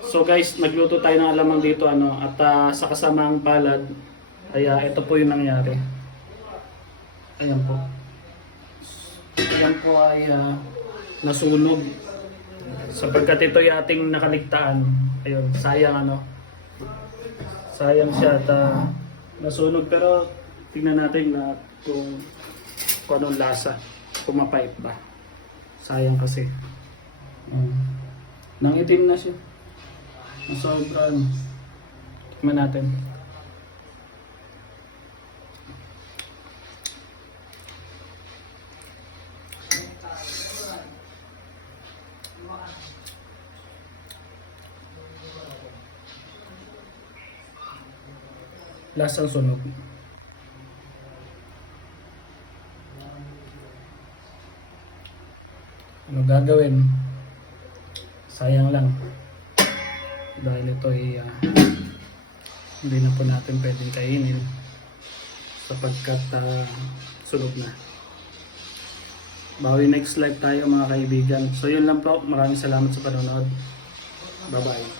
So guys, nagluto tayo ng alamang dito at sa kasamaang palad ay ito po yung nangyari. Ayan po. Ayan po ay nasunog. Sapagkat ito yung ating nakaligtaan. Ayun, sayang sayang siya at nasunog, pero tingnan natin na kung anong lasa, kung mapait ba. Sayang kasi. Nangitim na siya. Sobrang. Tingnan natin. Lasang sunog. Ano gagawin? Sayang lang. Dahil ito ay hindi na po natin pwedeng kainin sapagkat sunog na. Bawi next live tayo mga kaibigan. So yun lang po. Maraming salamat sa panonood. Bye bye.